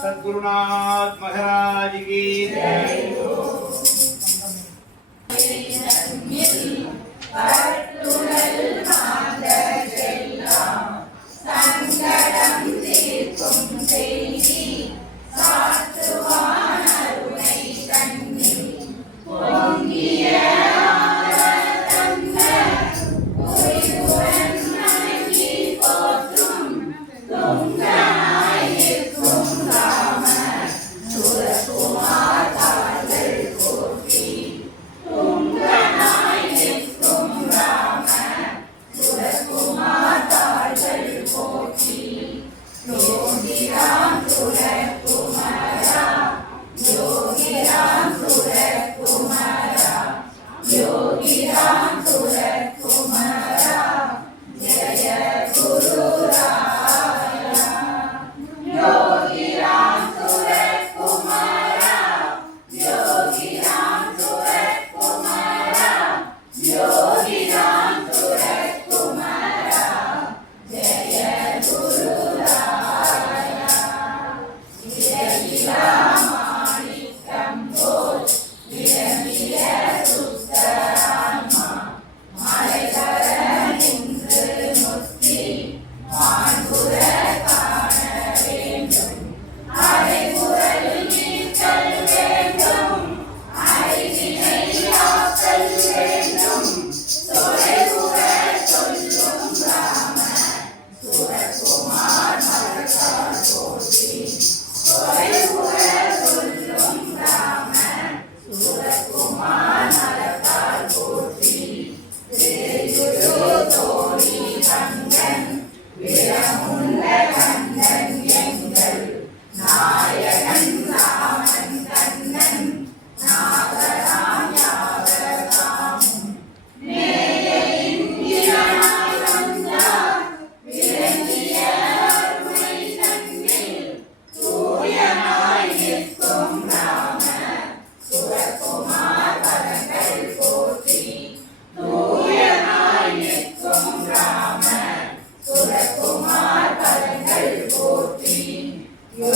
सद्गुरुनाथ महाराज की जय।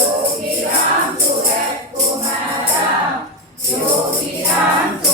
Yogi Ram Suraj Kumara, Yogi Ram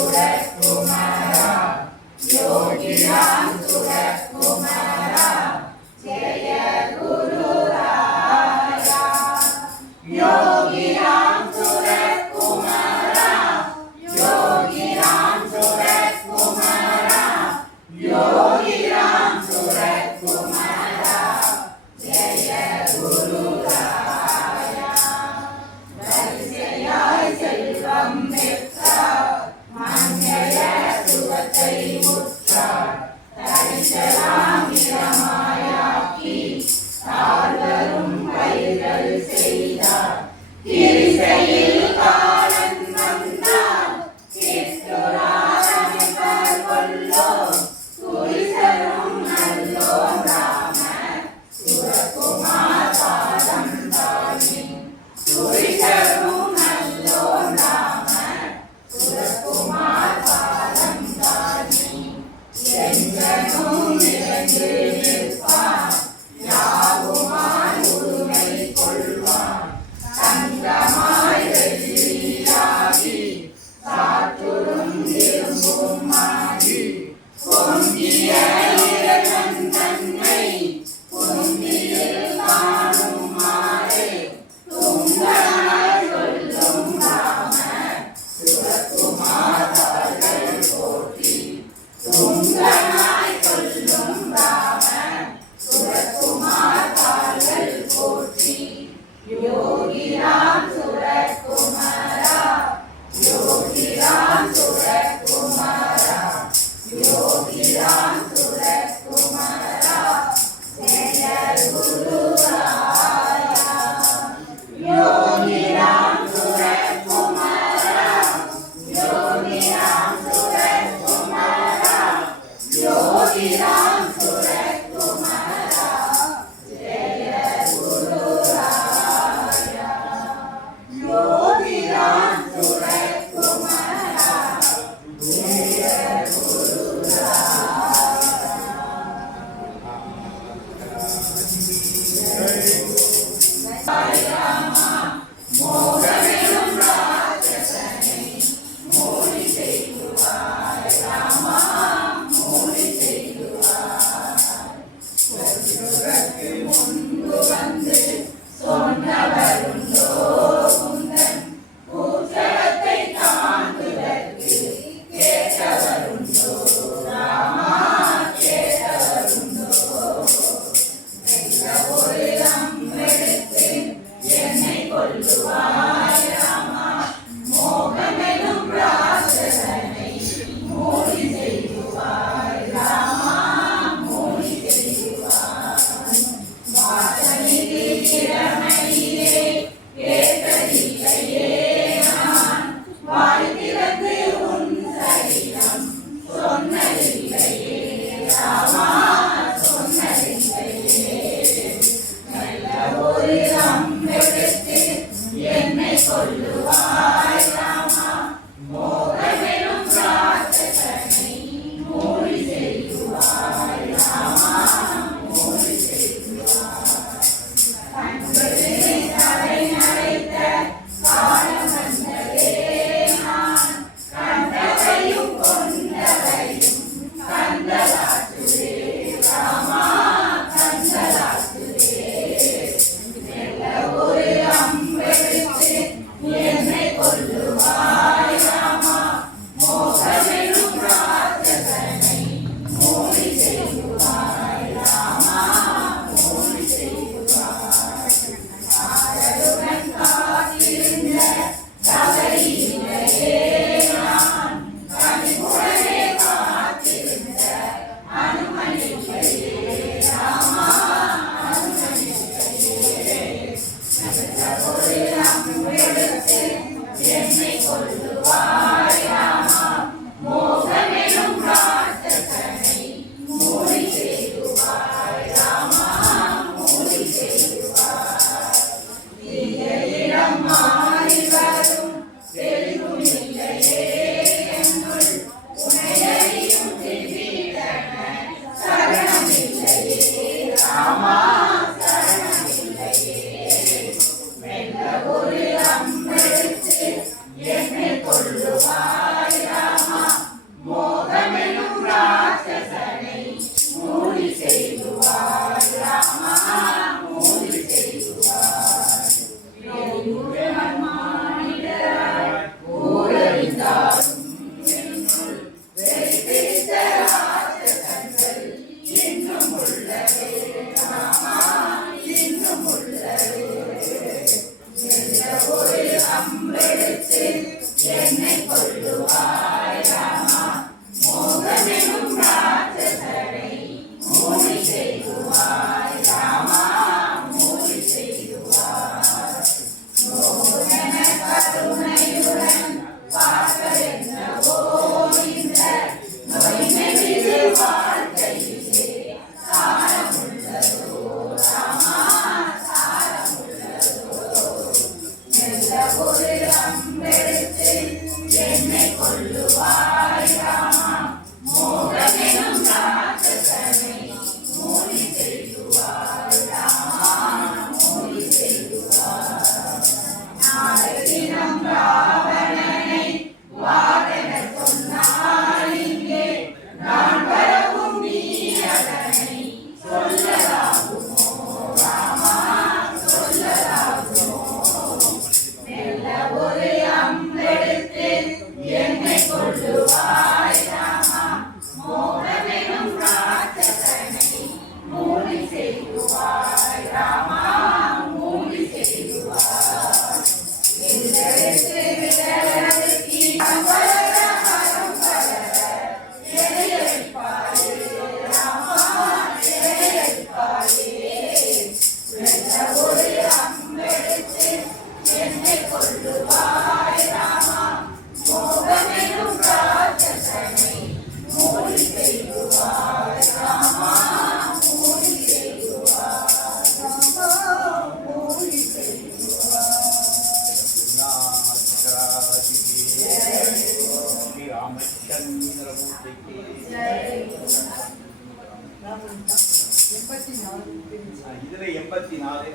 இதுல 84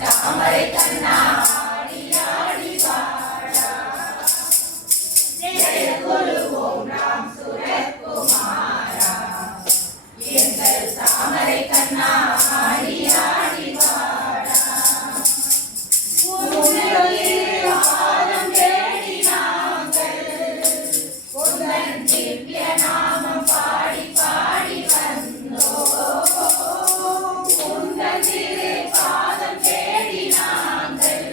தாமரை கண்ணா ஓம் சுரத்குமாரா எங்கள் தாமரை கண்ணா ஆடி ஆடி வாடா உன்னுடைய பாதம் தேடி நாங்கள் உந்தன் திவ்ய நாமம் பாடி பாடி வந்தோம் உந்தன் திரு பாதம் தேடி நாங்கள்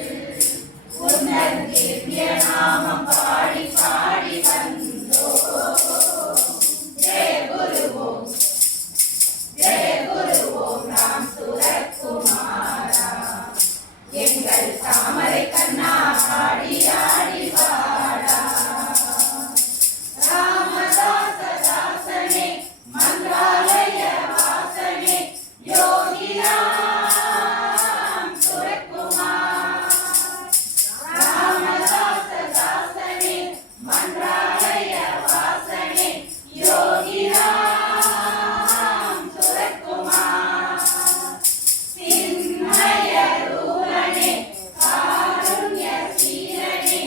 உந்தன் திவ்ய நாமம் பாடி பாடி வந்தோம் ஜெய குரு ஓம் ராம் சுரத்குமாரா எங்கள் தாமரை கண்ணா ஆடி ஆடி வாடா ராமதாச தாசனே மந்திராலய வாசனே யோகி ராம் சுரத்குமார் ராமதாச தாசனே மந்திராலய வாசனே யோகி ராம் சுரத்குமார் சின்மய ரூபனே காருண்ய சீலனே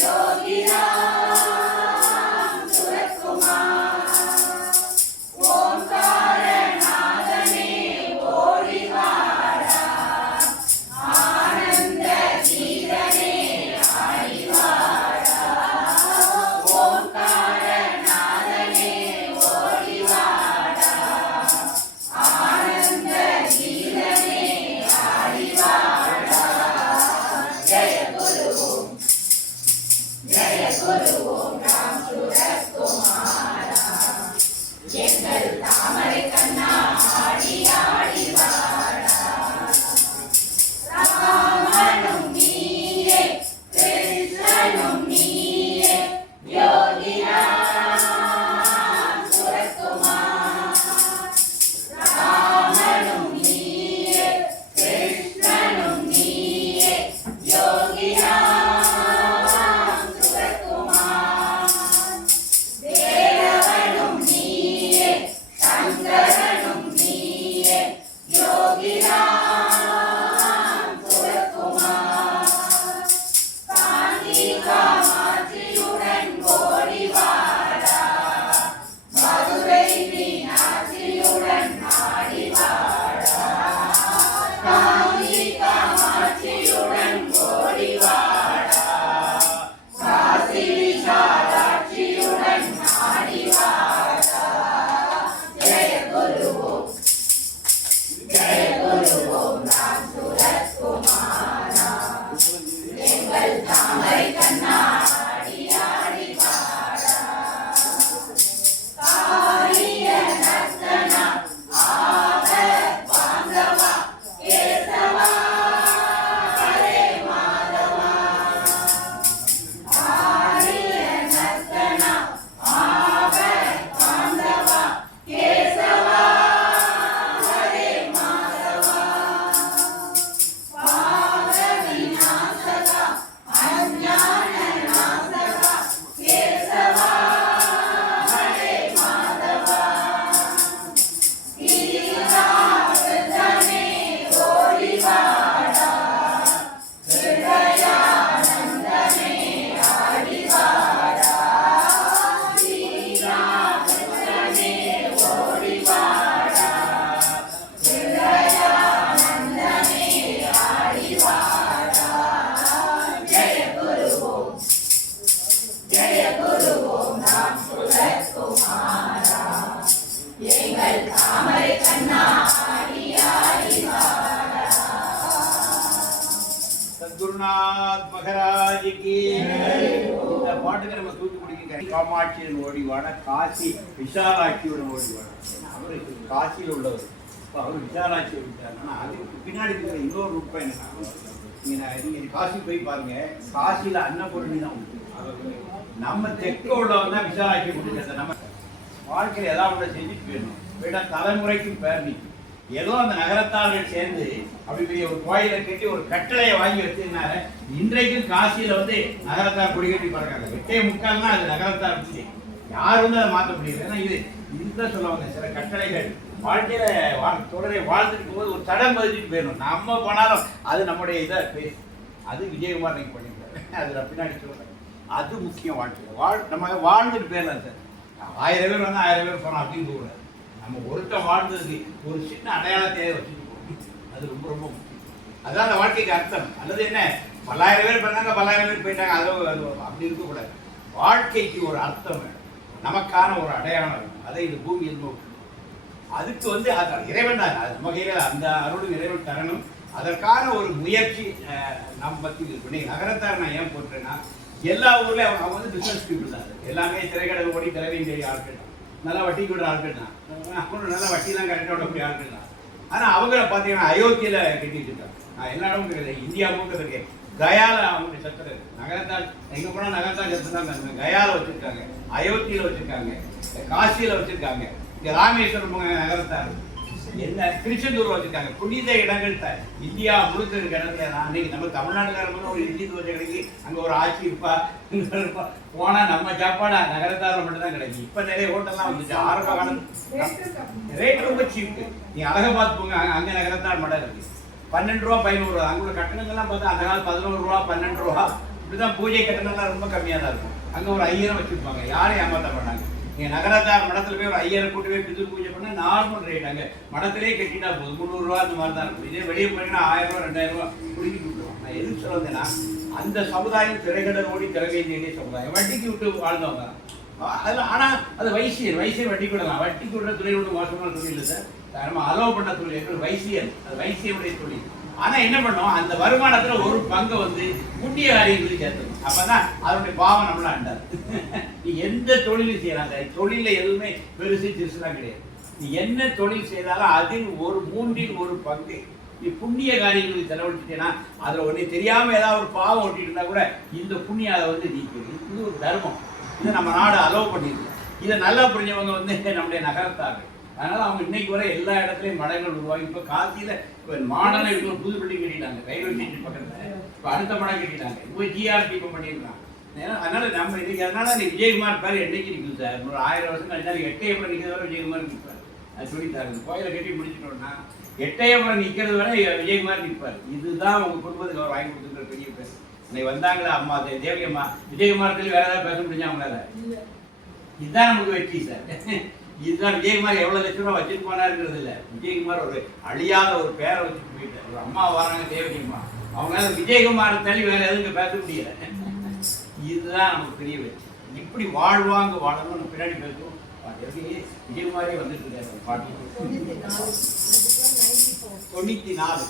யோகி ராம் சுரத்குமார் ஓம்காரநாதனே ஓடி வாடா ஆனந்த கீதனே ஆடி வாடா ஓம்காரநாதனே ஓடி வாடா ஆனந்த கீதனே ஆடி வாடா ஜெய குரு ஓம் ராம் சுரத்குமாரா எங்கள் தாமரை கண்ணா ஆடி ஆடி வாடா ராமனும் நீயே கிருஷ்ணனும் நீயே யோகி ராம் சுரத்குமார் ராமனும் நீயே கிருஷ்ணனும் நீயே யோகி ராம் சுரத்குமார் தேவனும் நீயே மகாராஜுக்கு இந்த பாட்டுக்கு நம்ம தூத்துக்குடிக்கு காமாட்சியின் ஓடிவான காசி விசாலாட்சியோட ஓடிவான அவரு காசியில் உள்ளவர். அவர் விசாலாட்சியை விட்டாருன்னா அதுக்கு பின்னாடி இருக்கிற இன்னொரு நுட்பம் என்ன, நீங்க காசி போய் பாருங்க, காசியில அன்னபூரணி தான் உண்டு. நம்ம தெற்க உள்ளவங்க தான் விசாலாட்சியை கொடுக்குறது. நம்ம வாழ்க்கையில் ஏதாவது ஒன்று செஞ்சுட்டு போயிடணும், போயிட்டா தலைமுறைக்கும் பேர் நிற்கும். ஏதோ அந்த நகரத்தார்கள் சேர்ந்து அப்படி பெரிய ஒரு கோயிலை கட்டி ஒரு கட்டளையை வாங்கி வச்சிருந்தாரு. இன்றைக்கும் காசியில நகரத்தார் குடிக்கட்டி பார்க்காங்க. 8:45 அது நகரத்தார் இருந்துச்சு. யார் அதை மாற்ற முடியாது. ஏன்னா இது இதுதான் சொல்லுவாங்க, சில கட்டளைகள் வாழ்க்கையில தொடரை வாழ்ந்துட்டு போகும்போது ஒரு தடம் பதிச்சுட்டு போயிடணும். நம்ம போனாலும் அது நம்முடைய இதை பேசு. அது விஜயகுமார் நீங்க பண்ணிருக்காரு, அது நான் பின்னாடி சொல்றேன். அது முக்கியம் வாழ்க்கையில். நம்ம வாழ்ந்துட்டு போயிடலாம் சார். 1000 பேர் 1000 பேர் போனோம் அப்படின்னு போகக்கூடாது. நம்ம ஒருத்தர் வாழ்ந்ததுக்கு ஒரு சின்ன அடையாளத்தையே வச்சுட்டு போகணும். அது ரொம்ப ரொம்ப முக்கியம். அதுதான் அந்த வாழ்க்கைக்கு அர்த்தம். அல்லது என்ன, 1000 பேர் பண்ணாங்க 1000 பேர் போயிட்டாங்க, அது அப்படி இருக்கக்கூடாது. வாழ்க்கைக்கு ஒரு அர்த்தம் வேணும், நமக்கான ஒரு அடையாளம் வேணும். அதை இந்த பூமியில் நோக்கணும். அதுக்கு அது இறைவன் தான், அது நம்ம கையில் அந்த அருள் இறைவன் தரணும். அதற்கான ஒரு முயற்சி நம்ம பற்றி இருக்கு. நீ நகரத்தார் நான் ஏன் போட்டுறேன்னா, எல்லா ஊர்லேயும் அவங்க பிஸ்னஸ் பீப்புள் தான். எல்லாமே திரைக்கடல் ஓடி தலைவையும் தெரிய ஆட்கள் தான், நல்லா வட்டி விடுற ஆட்கள் தான், அப்புறம் நல்லா வட்டிலாம் கரெக்டாக விடக்கூடிய ஆட்கள் தான். ஆனால் அவங்கள பார்த்தீங்கன்னா அயோத்தியில் கட்டி வச்சுருக்காங்க. நான் எல்லா இடமும் கிடையாது, இந்தியா முழுக்க இருக்கேன். கயால அவங்களுடைய சத்திரம் இருக்கு. நகரத்தால் எங்கே போனால் நகரத்தால் சத்திரம் தான். கயால வச்சுருக்காங்க, அயோத்தியில் வச்சுருக்காங்க, காசியில் வச்சுருக்காங்க, இங்கே ராமேஸ்வரம் நகரத்தார், என்ன திருச்செந்தூர் வச்சுருக்காங்க. புனித இடங்கள் இந்தியா முழுக்க இருக்க இடத்துல அன்னைக்கு நம்ம தமிழ்நாட்டுக்காரங்க ஒரு இந்தி தோசை கிடைக்கி அங்கே ஒரு ஆட்சி இருப்பா இருப்பா போனால் நம்ம சாப்பாடு நகரத்தாரில் மட்டும்தான் கிடைக்கும். இப்போ நிறைய ஹோட்டல்லாம் வந்துச்சு. ஆரம்ப காலம் ரேட் ரொம்ப சீப்பு. நீ அழகாபாத் போங்க, அங்கே நகரத்தார் மடம் இருக்கு. 12 ரூபா 11 ரூபா. அங்கே கட்டணங்கள்லாம் பார்த்தா அந்த காலம் 11 ரூபா 12 ரூபா இப்படிதான். பூஜை கட்டணம்லாம் ரொம்ப கம்மியாக தான் இருக்கும். அங்கே ஒரு 5000 வச்சுருப்பாங்க, யாரையும் ஏமாற்ற மாட்டாங்க. நீங்கள் நகரத்தார் மடத்தில் போய் ஒரு 5000 கூட்டு போய் பிது பூஜை பண்ணால் நார்மல் ரேட். அங்கே மடத்திலே கட்டினா போதும், 300 ரூபா அந்த மாதிரி தான் இருக்கும். இதே வெளியே போனீங்கன்னா 1000 ரூபா 2000 ரூபா குடிக்கி விட்டுருவோம். நான் எதுக்கு சொல்ல வந்தேன்னா, அந்த சமுதாயம் திரைக்கடல் ஓடி திறகை தேடிய சமுதாயம், வட்டிக்கு விட்டு வாழ்ந்தவங்க. அதில் ஆனால் அது வைசியர் வட்டிக்கு விடலாம். வட்டிக்கு விடுற தொழில் ஒன்று மோசமான தொழில் இல்லை சார். நம்ம அலோவ் பண்ண தொழில் எங்களுக்கு வைசியர், அது வைசியருடைய தொழில். ஆனால் என்ன பண்ணோம், அந்த வருமானத்தில் ஒரு பங்கை புண்ணிய காரியங்களுக்கு சேர்த்தணும். அப்பதான் அதனுடைய பாவம் நம்மள அண்டாது. நீ எந்த தொழிலும் செய்யலாம், தொழில எதுவுமே பெருசு சிறுசுலாம் கிடையாது. நீ என்ன தொழில் செய்தாலும் அதில் ஒரு 1/3 பங்கு நீ புண்ணிய காரியங்களுக்கு செலவழிச்சிட்டேன்னா, அதில் ஒன்று தெரியாமல் ஏதாவது ஒரு பாவம் ஒட்டிட்டு இருந்தா கூட இந்த புண்ணியம் அதை நீக்கிறது. இது ஒரு தர்மம். இதை நம்ம நாடு அலோவ் பண்ணிருக்கு. இதை நல்லா புரிஞ்சவங்க நம்முடைய நகரத்தார்கள். அதனால அவங்க இன்னைக்கு வரை எல்லா இடத்துலையும் மடங்கள் உருவாகி, இப்போ காசியில் இப்போ மாடனை இப்போ புது பில்டிங் கட்டிட்டாங்க, ரயில்வே ஸ்டேஷன் பக்கத்தில். இப்போ அடுத்த மடம் கட்டிட்டாங்க, இப்போ ஜிஆர்டி இப்போ பண்ணியிருக்காங்க. அதனால நம்ம இன்னைக்கு அதனால நீ விஜயகுமார் பேர் என்னைக்கு நிற்கும் சார், ஒரு 1000 வருஷம் கழிச்சாலும் எட்டயபுரம் நிற்கிறது வரை விஜயகுமார் நிற்பார். அது சொல்லித்தாரு. இந்த கோயிலை கட்டி முடிச்சிட்டோம்னா எட்டயபுரம் நிற்கிறது வரை விஜயகுமார் நிற்பார். இதுதான் உங்க குடும்பத்துக்கு அவர் வாங்கி கொடுத்துருக்கிற பெரிய பேர். இன்னைக்கு வந்தாங்களா அம்மா தேவி அம்மா, விஜயகுமார் சொல்லி வேற ஏதாவது பேச முடிஞ்சா அவங்களால? இதுதான் நமக்கு வெற்றி சார். இதுதான் விஜயகுமார் எவ்வளவு லட்சம் ரூபா வச்சுட்டு போனாருங்கிறது இல்லை. விஜயகுமார் ஒரு அழியாத ஒரு பேரை வச்சுட்டு போயிட்டார். ஒரு அம்மா வராங்க தேவகி அம்மா, அவங்களால விஜயகுமார் தள்ளி வேற எதுவும் பேச முடியல. இதுதான் நமக்கு பெரிய வெற்றி. இப்படி வாழ்வாங்க வாழணும்னு பின்னாடி பேசுவோம். விஜயகுமாரே வந்துட்டு இருக்காரு பாட்டு. 94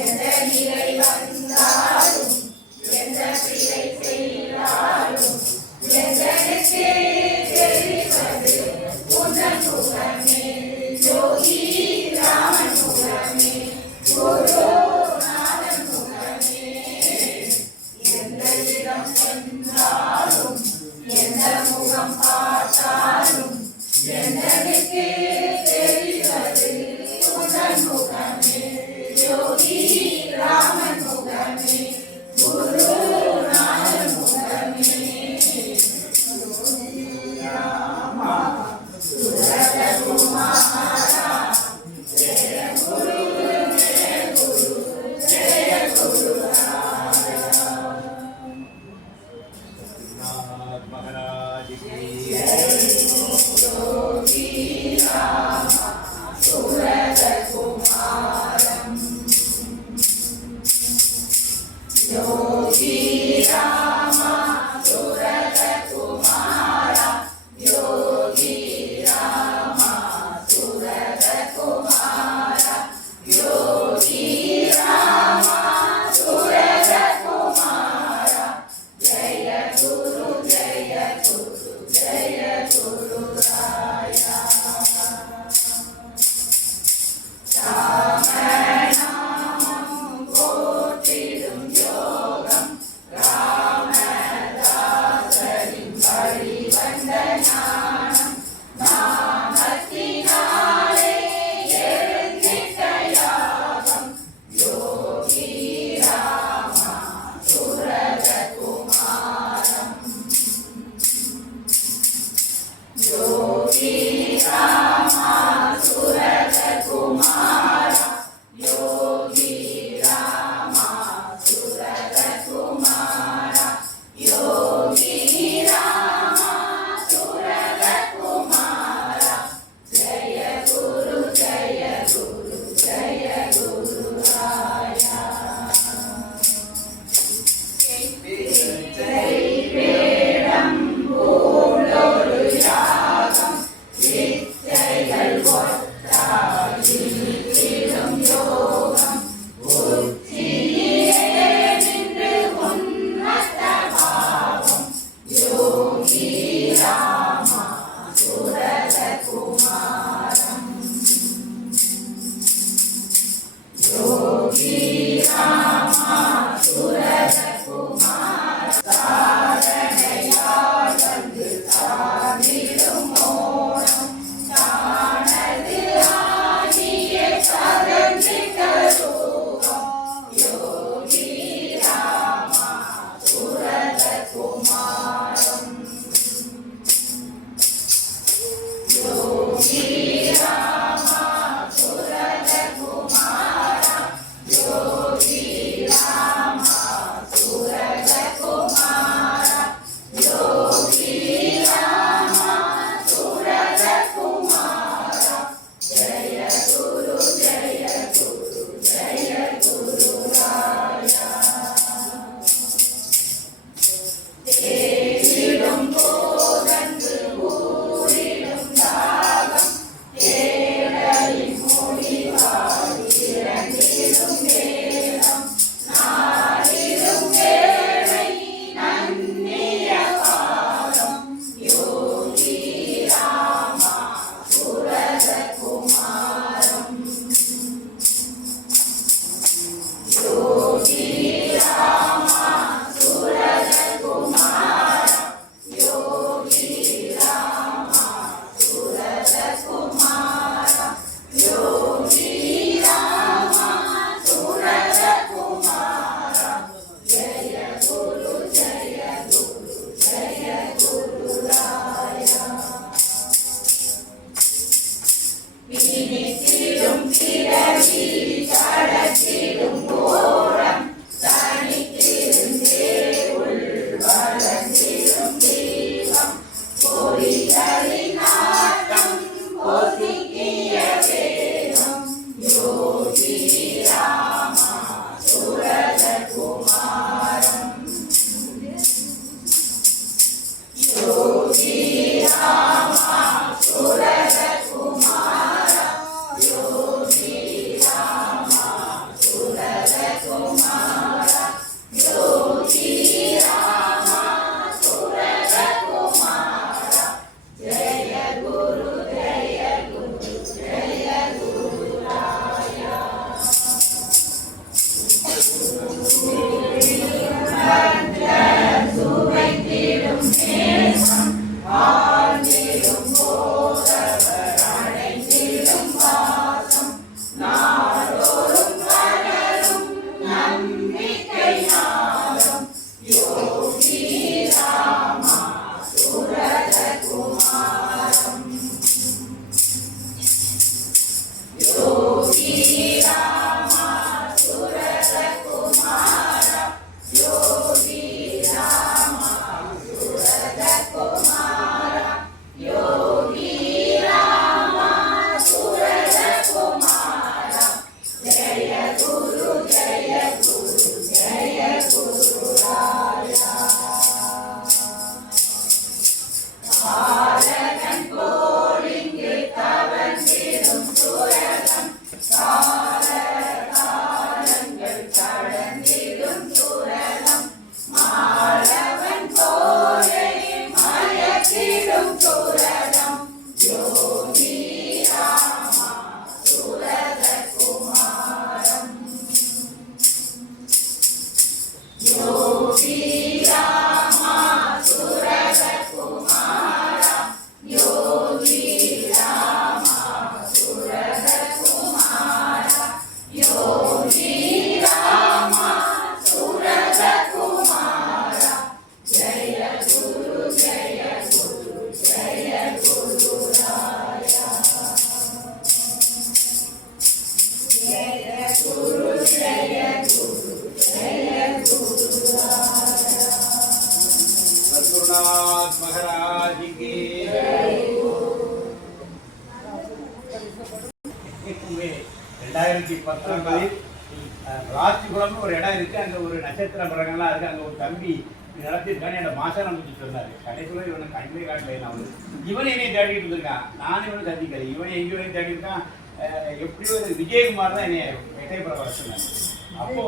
எந்த நிலை வந்தாலும் எந்த பிழை குருநாதன் முகமே எந்த இடம் சென்றாலும் எந்த முகம் பார்த்தாலும் என்னனுக்கு தெரிவது உடன் முகமே யோகி ராமன் முகமே குருநாதன் முகமே ராமா சுரகுமாரா ஜெய குரு ஜெய குரு ஜெய குரு नाथ महाराज की योगी राम सुरकुमारं योगी राम सुरकुमार योगी राम सुरकुमार योगी राम सुरकुमार जय गुरु जय गुरु जय गुरु राया रामनामं போற்றிடும் யோகம் ராமதாசரின் வழி வந்த ஞானம் நாமத்தினாலே எழுந்திட்ட யாகம் யோகி ராமா சுரகுமாரம் யோகி ராமா சுரகுமார யோகி ராமா சுரகுமார யோகி ராமா சுரகுமார ஜய குரு ஜய குரு ஜய குரு ராயா வேடம் பூண்டொரு யாகம் வித்தைகள் ஒட்டாயிடும் யோகம் உச்சியிலே நின்று உன்னத பாவம் யோகி ராமா சுரகுமாரம் யோகி ராமா சுரகுமார சாரணையால் வந்து சாதிடும் மோனம் தானது ஆகிய சதந்திக ரூபம் யோகி ராமா சுரகுமாரம் யோகி ராமா சுரகுமார யோகி ராமா சுரகுமார யோகி ராமா சுரகுமார ஜய குரு ஜய குரு ஜய குரு ராயா தேடிடும் போதன்று ஊரிடும் தாகம் தேடலின் முடிவாய் இறங்கிடும் வேதம் நாடிடும் வேளை நன்னிய காலம் யோகி ராமா சுரகுமாரம் யோகி ராமா சுரகுமார யோகி ராமா சுரகுமார யோகி ராமா சுரகுமார ஜய குரு ஜய குரு ஜய குரு ராயா வினித்திடும் பிறவி கடத்திடும் கோரம் 1919 ராசிகுளம்னு ஒரு இடம் இருக்கு. அங்க ஒரு நட்சத்திர மரங்கள்லாம் இருக்கு. அங்க ஒரு தம்பி நடத்திருக்கான்னு என்னோட மாசம் பற்றி சொன்னாரு. கடைசியில் இவனை கண்ணே காட்டல. அவனு இவன் என்னையை தேடிட்டு இருந்திருக்கான். நானும் இவனை சந்திக்கல. இவன் எங்கேயோ தேடி இருக்கான். எப்படியோ விஜயகுமார் தான் என்னை எட்டயபுரம் வர சொன்னார். அப்போ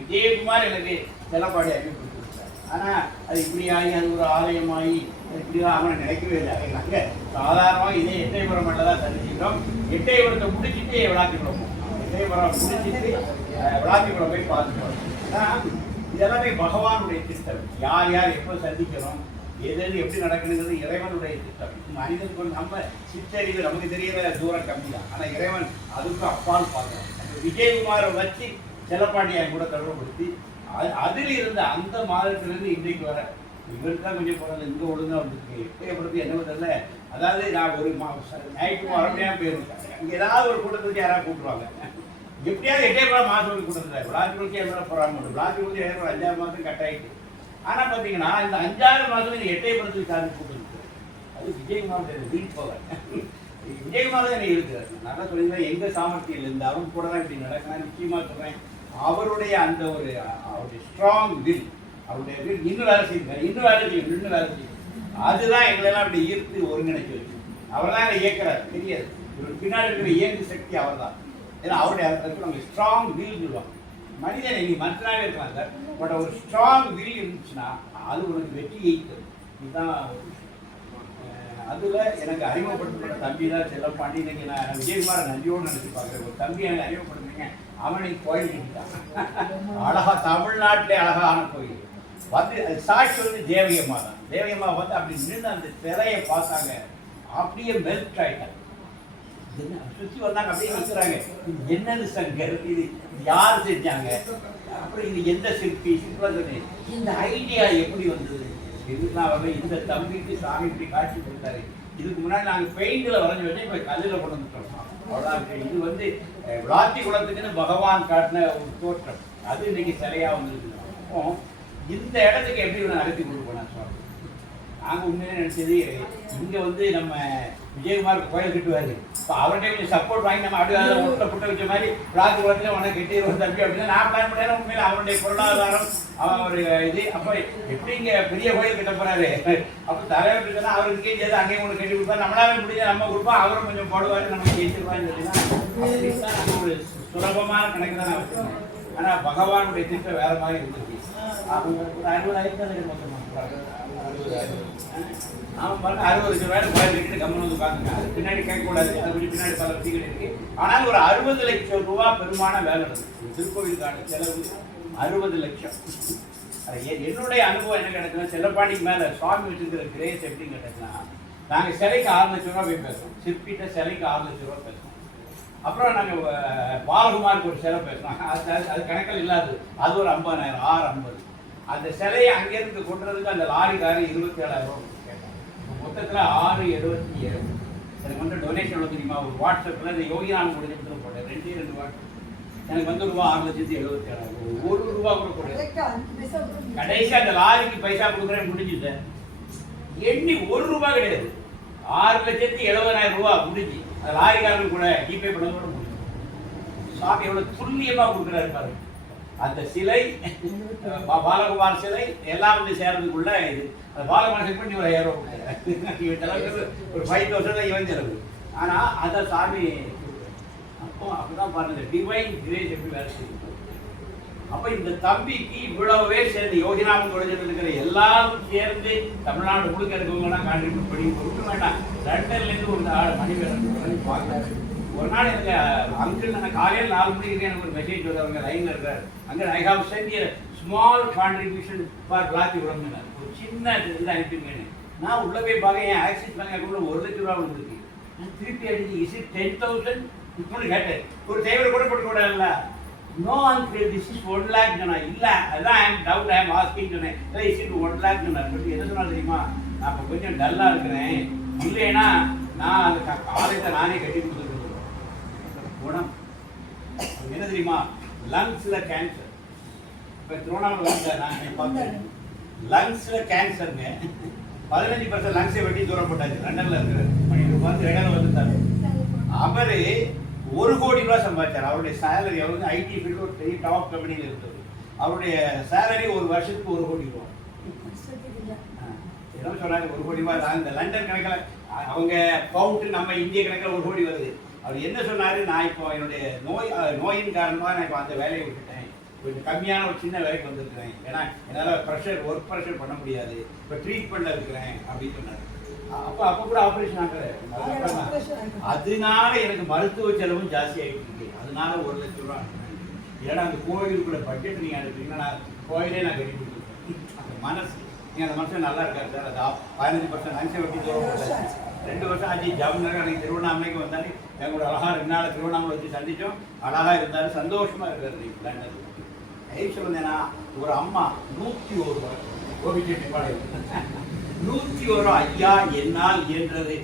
விஜயகுமார் எனக்கு செல்லப்பாடி அறிவிப்பு கொடுத்தார். ஆனா அது இப்படி ஆகி அது ஒரு ஆலயமாகி இப்படிதான் அவனை நினைக்கவே இல்லை. நாங்கள் சாதாரணமாக இதே எட்டயபுரம் மட்டும் தான் சந்திச்சிக்கிறோம். எட்டயபுரத்தை முடிச்சுட்டு விளாத்திக்குளம் போவோம். எட்டயபுரம் முடிச்சுட்டு விளாத்திக்குளம் போய் பார்த்துக்கிறோம். இதெல்லாமே பகவானுடைய திட்டம். யார் யார் எப்போ சந்திக்கிறோம், எது எது எப்படி நடக்கணுங்கிறது இறைவனுடைய திட்டம். மனிதனுக்கு நம்ம சிற்றறிவு நமக்கு தெரியல, தூரம் கம்மி தான். ஆனால் இறைவன் அதுக்கு அப்பால் பார்க்குறோம். விஜயகுமாரை வச்சு செல்லப்பாண்டியை கூட தொடர்புபடுத்தி அதில் இருந்த அந்த மாதத்திலிருந்து இன்றைக்கு வர இவருக்கு தான் கொஞ்சம் போகிறது. இங்கே ஒழுங்காக வந்துருக்கு. எப்படிப்படுத்தி என்ன தெரியல. அதாவது நான் ஒரு ஞாயிற்றுக்கும் அரமையாக போயிருக்கேன். இங்கே ஏதாவது ஒரு கூட்டத்துக்கு யாராவது கூப்பிடுவாங்க. எப்படியாவது எட்டயபுரம் மாதம் ஒரு கூட்டத்தில் விளாத்திக்குளத்துக்கு எவ்வளோ போகிறாங்க. விளாத்திக்குளத்துக்கு எவ்வளோ 5-6 மாதம் கட் ஆகிட்டு. ஆனால் பார்த்தீங்கன்னா இந்த 5-6 மாதம் இந்த எட்டயபுரத்துக்கு சார்ந்து கூப்பிட்டு அது விஜயகுமார் வீட்டு போக விஜயகுமார் தான் எனக்கு இருக்கிறார். நல்லா சொல்லியிருந்தேன். எங்கள் சாமர்த்தியம் இருந்து அவங்க கூட தான் இப்படி நடக்கணும். நிச்சயமாக சொல்கிறேன். அவருடைய அந்த ஒரு அவருடைய ஸ்ட்ராங் வில், அவருடைய வில் இன்னும் வேலை செய்யுங்க, இன்னும் வேலை செய்யும். அதுதான் எங்களெல்லாம் அப்படி ஈர்த்து ஒருங்கிணைச்சு வச்சு அவர் தான் எங்களை இயக்கிறார். தெரியாது இவர் பின்னாடி இருக்கிற இயங்கு சக்தி அவர் தான். ஏன்னா அவருடைய நம்ம ஸ்ட்ராங் வில் சொல்லுவாங்க. மனிதனை நீ மனுஷனாகவே இருக்கலாம் சார், பட் ஒரு ஸ்ட்ராங் வில் இருந்துச்சுன்னா அது உனக்கு வெற்றி ஈக்குது. இதுதான் அதில் எனக்கு அறிமுகப்படுத்தப்பட்ட தம்பி தான் செல்லப்பாண்டி. இன்னைக்கு நான் விஜயகுமாரை நன்றியோடு நினச்சி பார்க்குறேன். ஒரு தம்பி எனக்கு அறிமுகப்படுத்துறீங்க. அவனை கோயில் கட்டிட்டான். அழகா தமிழ்நாட்டிலே அழகான கோயில் வந்து அது சாட்சி வந்து தேவியம்மா தான். தேவியம்மா வந்து அப்படி நின்று அந்த திரையை பார்த்தாங்க. அப்படியே மெல்ட் ஆகிட்டாங்க. சுற்றி வந்தாங்க. அப்படியே நிற்கிறாங்க. இது என்னது சங்கர், இது யார் செஞ்சாங்க, அப்புறம் இது எந்த சிற்பி சொன்னேன். இந்த ஐடியா எப்படி வந்தது? இதுதான் வந்து இந்த தம்பிக்கு சாமி இப்படி காட்சி கொடுத்தாரு. இதுக்கு முன்னாடி நாங்கள் பெயிண்டில் வரைஞ்சி வச்சு இப்போ கல்லில் கொண்டு வந்துட்டோம். அவ்வளோதான். இது வந்து விளாத்திக்குளத்துக்குன்னு பகவான் காட்டின ஒரு தோற்றம். அது இன்னைக்கு சிலையாக வந்துருக்கு. அப்போ இந்த இடத்துக்கு எப்படி நான் அழைச்சி கொண்டு போனேன் சுவாமி. நாங்கள் உண்மையாக நினச்சது இங்கே வந்து நம்ம விஜயகுமாருக்கு கோயில் கட்டுவார். இப்போ அவர்கிட்ட கொஞ்சம் சப்போர்ட் வாங்கி நம்ம அப்படியே ஒட்டில் புட்ட வச்ச மாதிரி விளாத்திக்குளத்தில் உனக்கு கட்டிடுவோம் தம்பி அப்படின்னா நான் பிளான் பண்ணேன். உண்மையில அவருடைய பொருளாதாரம் அவர் இது அப்போ எப்படி இங்கே பெரிய கோயில் கட்ட போகிறாரு. அப்போ தலைவர் இருக்குன்னா அவருக்கு கேட்காது அங்கேயும் ஒன்று கட்டி கொடுப்பாரு. நம்மளால முடிஞ்ச நம்ம கொடுப்போம், அவரும் கொஞ்சம் போடுவார், நம்ம ஜெயிச்சிருப்பான்னு சொல்லிதான் நம்ம ஒரு சுலபமான கணக்கு தான் நான் வச்சுருக்கேன். ஆனால் பகவானுடைய திட்டம் வேறு மாதிரி இருந்துச்சு. அவங்க ஒரு 60,000 மொத்தமாக அவன் பாருங்க 60 லட்சம் ரூபாய் கோயில் கட்டிட்டு கம்மன் வந்து பார்த்துங்க. அது பின்னாடி கேட்கக்கூடாது. அது கொஞ்சம் பின்னாடி பல வசதிகள் இருக்கு. ஆனால் ஒரு 60 லட்சம் ரூபா பெருமான வேலை நடக்குது. திருக்கோவிலுக்கான செலவு 60 லட்சம். என்னுடைய அனுபவம் என்ன கிடைக்குன்னா, செல்லப்பாண்டிக்கு மேலே சுவாமி வச்சிருக்கிற கிரேஸ் எப்படி கிடைக்குன்னா, நாங்கள் சிலைக்கு 6 லட்சம் ரூபா போய் பேசுவோம். சிற்பிட்ட சிலைக்கு 6 லட்சம் ரூபா பேசுவோம். அப்புறம் நாங்கள் பாலகுமாருக்கு ஒரு சிலை பேசுவோம். அது கணக்கில் இல்லாது. அது ஒரு 50,000, 650. அந்த சிலையை அங்கேருந்து கொண்டுறதுக்கு அந்த லாரிக்காரர் 27,000 ரூபா கேட்டாங்க. மொத்தத்தில் 677. எனக்கு வந்து டொனேஷன் எவ்வளோ தெரியுமா? ஒரு வாட்ஸ்அப்பில் இந்த யோகிராம் முடிஞ்சு போட்டேன். 2 வாட்ஸ்அப் எனக்கு வந்து ரூபா 6,77,000. 1 ரூபா கூட போடுறேன். கடைசி அந்த லாரிக்கு பைசா கொடுக்குறேன் முடிஞ்சுது. எண்ணி 1 ரூபா கிடையாது. 6,70,000 ரூபா முடிஞ்சு அந்த லாரிக்காரன் கூட ஜிபே பண்ண கூட முடியும். சாமி எவ்வளோ துல்லியமாக கொடுக்குறாரு பாருங்க. அந்த சிலை பாலகுமார் சிலை எல்லாம் வந்து சேர்றதுக்குள்ள இது அந்த பாலகுமார் செக் பண்ணி ஒரு 1000 ரூபா இவன் செலவு ஒரு 5,000 தான் இவன் செலவு. ஆனால் அதை சாமி அப்போ அப்படிதான் பாருங்க டிவைன் கிரேஸ் எப்படி வேலை செய்யும். அப்போ இந்த தம்பிக்கு இவ்வளவு பேர் சேர்ந்து யோகிராமன் குறைஞ்சிட்டு இருக்கிற எல்லாரும் சேர்ந்து தமிழ்நாடு முழுக்க இருக்கவங்கலாம் கான்ட்ரிபியூட் பண்ணி ஒன்றும் வேண்டாம். லண்டன்லேருந்து ஒரு மணிவேலன் பார்க்குறாரு. ஒரு நாள் எனக்கு அங்கிள் நான் காலையில் 4 மணிக்கு எனக்கு ஒரு மெசேஜ் வருது. அவங்க லைனில் இருக்கார். அங்கே I have send a small contribution for Vilathikulam. ஒரு சின்ன இதில் அனுப்பிங்க. நான் உள்ளே போய் பார்க்க என் ஆக்சிஸ் பேங்க் அக்கௌண்ட்டில் 1 லட்சம் ரூபா வந்துருக்கு. நான் திருப்பி அடிச்சு இஸ் இட் 10,000 இப்படி கேட்டேன். ஒரு தேவையை கூட கொடுக்க கூடாதுல்ல. No uncle this is 1 lakh சொன்னேன். இல்லை அதான் I am doubt I am asking சொன்னேன். இல்லை இஸ் இட் 1 lakh சொன்னார். பட் என்ன சொன்னால் தெரியுமா, நான் இப்போ கொஞ்சம் டல்லாக இருக்கிறேன். இல்லைன்னா நான் அந்த ஆலயத்தை நானே கட்டி கொடுத்துருக்கேன். குணம் என்ன தெரியுமா, லங்ஸில் கேன்சர். இப்போ திருவண்ணாமலை நான் பார்த்தேன். லங்ஸில் கேன்சருங்க 15% லங்ஸை வெட்டி தூரம் போட்டாச்சு. லண்டனில் இருக்கிற மணி பார்த்து இடையில வந்துட்டாரு. அவரு 1 கோடி ரூபாய் சம்பாதிச்சார். அவருடைய சேலரி, அவர் வந்து ஐடி ஃபீல்டு ஒரு பெரிய டாப் கம்பெனியில் இருந்தது. அவருடைய சேலரி ஒரு வருஷத்துக்கு 1 கோடி ரூபாய். என்ன சொன்னாங்க? 1 கோடி ரூபாய் தான். இந்த லண்டன் கணக்கில் அவங்க பவுண்டு, நம்ம இந்திய கணக்கில் 1 கோடி வருது. அவர் என்ன சொன்னாரு? நான் இப்போ என்னுடைய நோயின் காரணமாக நான் இப்போ அந்த வேலையை விட்டுட்டேன், கொஞ்சம் கம்மியான ஒரு சின்ன வேலைக்கு வந்திருக்கிறேன், ஏன்னா என்னால் ஒர்க் ப்ரெஷர் பண்ண முடியாது, இப்போ ட்ரீட்மெண்ட்டில் இருக்கிறேன் அப்படின்னு சொன்னார். அப்போ கூட ஆப்ரேஷன் ஆகலை. அதனால எனக்கு மருத்துவ செலவும் ஜாஸ்தி ஆகிட்டு இருக்கு. அதனால 1 லட்சம் ரூபா அனுப்புறேன். ஏன்னா அந்த கோயிலுக்குள்ள பட்ஜெட் நீங்கள் அனுப்புறீங்கன்னா நான் கோயிலே நான் கட்டி கொடுத்துருக்கேன். அந்த மனசு, நீங்கள் அந்த மனுஷன் நல்லா இருக்காரு சார். அது 15% லஞ்சம் வெட்டி தூரம் 2 வருஷம் ஆச்சு. ஜாமீன் அன்னைக்கு திருவண்ணாமலைக்கு வந்தாரு. எங்களோட அழகாக 2 நாள் திருவண்ணாமலை வச்சு சந்தித்தோம். அழகாக இருந்தார், சந்தோஷமாக இருக்காரு லண்டன். சொல்லுங்கன்னா ஒரு அம்மா 101 ரூபா கோபிச்செட்டிப்பாளையம் 101 ரூபா. ஐயா என்னால் இயன்றது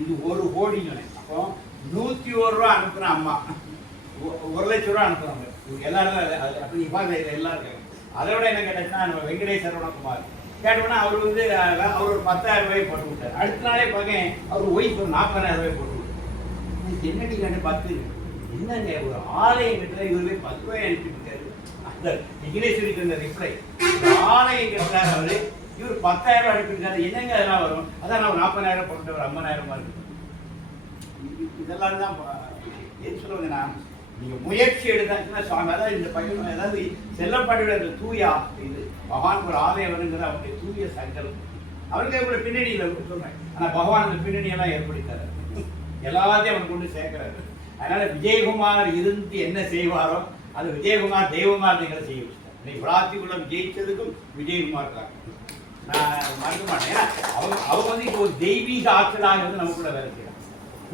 இது 1 கோடி சொன்னேன். அப்போ 101 ரூபா அனுப்புன அம்மா 1 லட்சம் ரூபா அனுப்புறாங்க. இவங்க எல்லாரும் அப்படி பார்க்க எல்லாம் இருக்காங்க. அதை விட என்ன கேட்டாச்சுன்னா நம்ம வெங்கடேஷ் சரவணகுமார் கேட்டோம்னா அவர் வந்து அவர் ஒரு 10,000 ரூபாய் போட்டு விட்டார். அடுத்த நாளே பார்க்க அவர் ஒய்ஃப் ஒரு 40,000 ரூபாய் போட்டு விட்டார். என்னடி கண்டு 10 என்னங்க ஒரு ஆலயம் கட்டுற இவருமே 10 ரூபாய் அனுப்பிட்டு அந்த விக்னேஸ்வரிக்கு இருந்த ரிப்ளை, ஆலயம் கட்டுறாரு அவரு, இவர் 10,000 ரூபாய் அனுப்பியிருக்காரு. என்னங்க அதெல்லாம் வரும்? அதான் நான் 40,000 போட்டு ஒரு 50,000 இருக்கு. இதெல்லாம் தான் ஏன் சொல்லுவாங்கன்னா, நீங்க முயற்சி எடுத்தாச்சுன்னா சுவாமி, அதாவது இந்த பையன், அதாவது செல்லப்பாடியோட அந்த தூய இது பகவான் ஒரு ஆலயம் வருங்கிறது அவருடைய தூய சங்கல்பம். அவருக்கு கூட பின்னணியில் சொல்றேன். ஆனா பகவான் அந்த பின்னணியெல்லாம் ஏற்படுத்தாரு, எல்லாத்தையும் அவனுக்கு கொண்டு சேர்க்கிறாரு. அதனால விஜயகுமார் இருந்து என்ன செய்வாரோ அது விஜயகுமார் தெய்வமாக நீங்களை செய்ய வச்சுட்டார். இன்னைக்கு விளாத்திக்குளம் ஜெயிச்சதுக்கும் விஜயகுமார் தான். நான் மறக்க மாட்டேன். ஏன்னா அவங்க வந்து இப்போ ஒரு தெய்வீக ஆற்றலாக இருந்து நம்ம கூட வேலை செய்யறாங்க.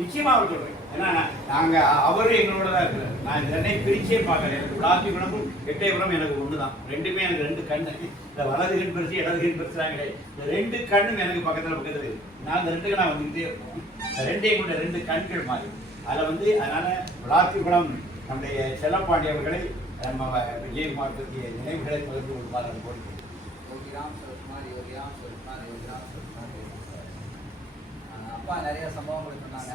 நிச்சயமா அவர் சொல்றேன். ஏன்னா நாங்கள் அவரு எங்களோட தான் இருக்கிறார். நான் இதனை பிரிச்சே பார்க்கறேன். எனக்கு விளாத்திக்குளமும் எட்டயபுரம் எனக்கு ஒண்ணுதான். ரெண்டுமே எனக்கு 2 கண்ணு. இந்த வலது கண் பெருசு இடது கண் பெருசாங்களே, இந்த 2 கண்ணும் எனக்கு பக்கத்துல இருக்கு. நான் இந்த 2க்கு நான் வந்துக்கிட்டே இருப்போம். இந்த 2 கூட 2 கண்கள் மாதிரி. அதில் வந்து அதனால விளாத்திக்குளம் நம்முடைய செல்லப்பாண்டி அவர்களை நம்ம விஜயகுமார் பற்றிய நினைவுகளை பகிர்ந்து கொள்வார். அப்பா நிறைய சம்பவங்கள் சொன்னாங்க.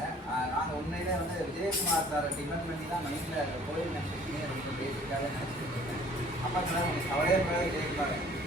நாங்கள் உண்மையிலே வந்து விஜயகுமார் சாரை டிபெண்ட் பண்ணி தான் மைண்டில் கோயில் நட்சத்திரமே ரொம்ப பேசிக்காக நினச்சிட்டு இருக்கேன். அப்பா சொன்னாங்க, அவரே விஜயகுமார்